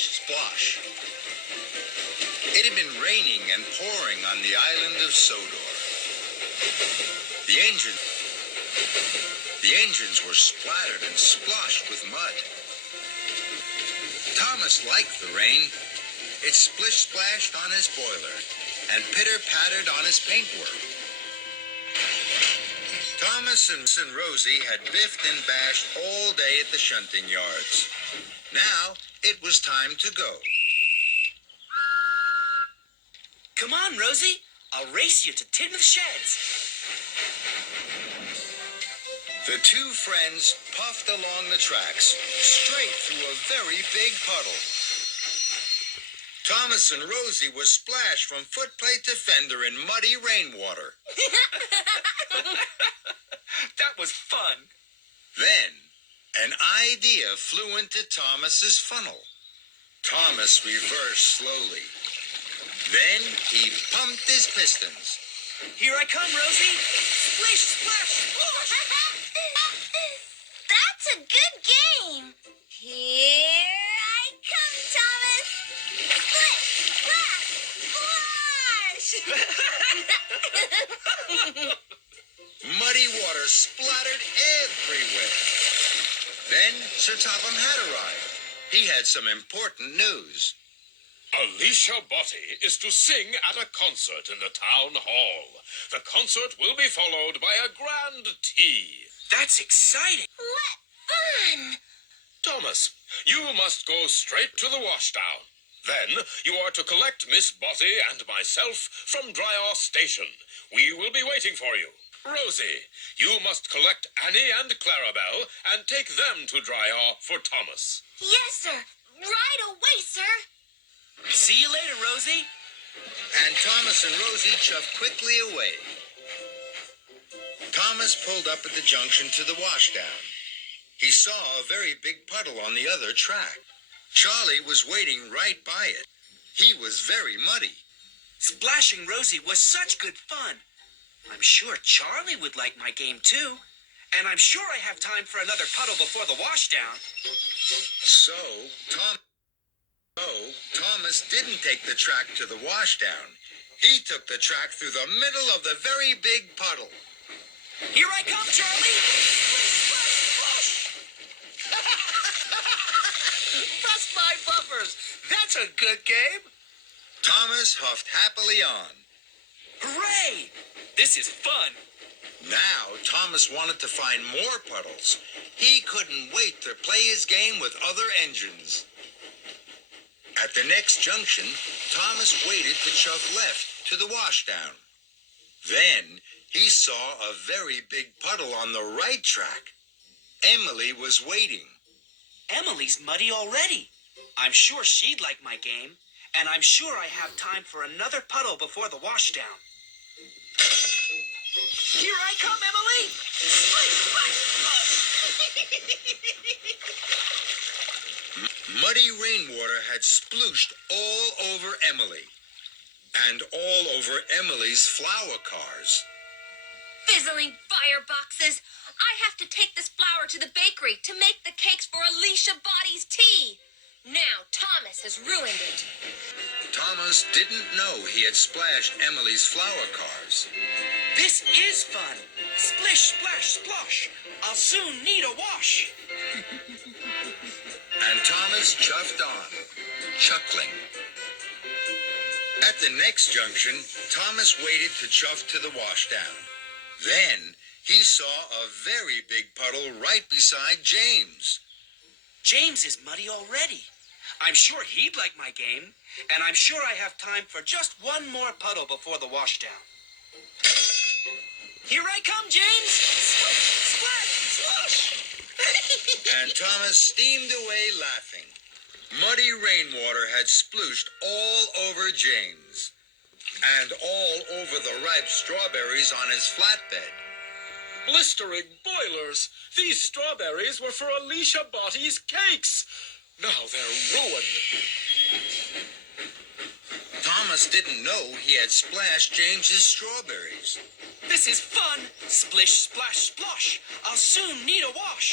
splish, splosh. It had been raining and pouring on the island of Sodor. The engines were splattered and splashed with mud. Thomas liked the rain. It splish-splashed on his boiler and pitter-pattered on his paintwork. Thomas and Rosie had biffed and bashed all day at the shunting yards. Now it was time to go. Come on, Rosie. I'll race you to Tim's sheds. The two friends puffed along the tracks, straight through a very big puddle. Thomas and Rosie were splashed from footplate to fender in muddy rainwater. That was fun. Then, an idea flew into Thomas's funnel. Thomas reversed slowly. Then he pumped his pistons. Here I come, Rosie. Splish, splash, splash. That's a good game. Here I come, Thomas. Splish, splash, splash. Muddy water splattered everywhere. Then Sir Topham had arrived. He had some important news. Alicia Botti is to sing at a concert in the town hall. The concert will be followed by a grand tea. That's exciting. What fun! Thomas, you must go straight to the washdown. Then you are to collect Miss Botti and myself from Dryaw Station. We will be waiting for you. Rosie, you must collect Annie and Clarabelle and take them to Dryaw for Thomas. Yes, sir. Right away, sir. See you later, Rosie. And Thomas and Rosie chuffed quickly away. Thomas pulled up at the junction to the washdown. He saw a very big puddle on the other track. Charlie was waiting right by it. He was very muddy. Splashing Rosie was such good fun. I'm sure Charlie would like my game too. And I'm sure I have time for another puddle before the washdown. So, Thomas didn't take the track to the washdown. He took the track through the middle of the very big puddle. Here I come, Charlie! Splish, splash, splash! Bust my buffers! That's a good game! Thomas huffed happily on. Hooray! This is fun. Now, Thomas wanted to find more puddles. He couldn't wait to play his game with other engines. At the next junction, Thomas waited to chuff left to the washdown. Then he saw a very big puddle on the right track. Emily was waiting. Emily's muddy already. I'm sure she'd like my game, and I'm sure I have time for another puddle before the washdown. Here I come, Emily! Splish, splash, splash! Muddy rainwater had splooshed all over Emily, and all over Emily's flower cars. Fizzling fireboxes. I have to take this flour to the bakery to make the cakes for Alicia Botti's tea. Now Thomas has ruined it. Thomas didn't know he had splashed Emily's flower cars. This is fun. Splish, splash, splosh. I'll soon need a wash. And Thomas chuffed on, chuckling. At the next junction, Thomas waited to chuff to the washdown. Then he saw a very big puddle right beside James. James is muddy already. I'm sure he'd like my game, and I'm sure I have time for just one more puddle before the washdown. Here I come, James! Splish, splash, slosh! And Thomas steamed away laughing. Muddy rainwater had splooshed all over James, and all over the ripe strawberries on his flatbed. Blistering boilers! These strawberries were for Alicia Botti's cakes. Now they're ruined. Thomas didn't know he had splashed James's strawberries. This is fun. Splish, splash, splosh. I'll soon need a wash.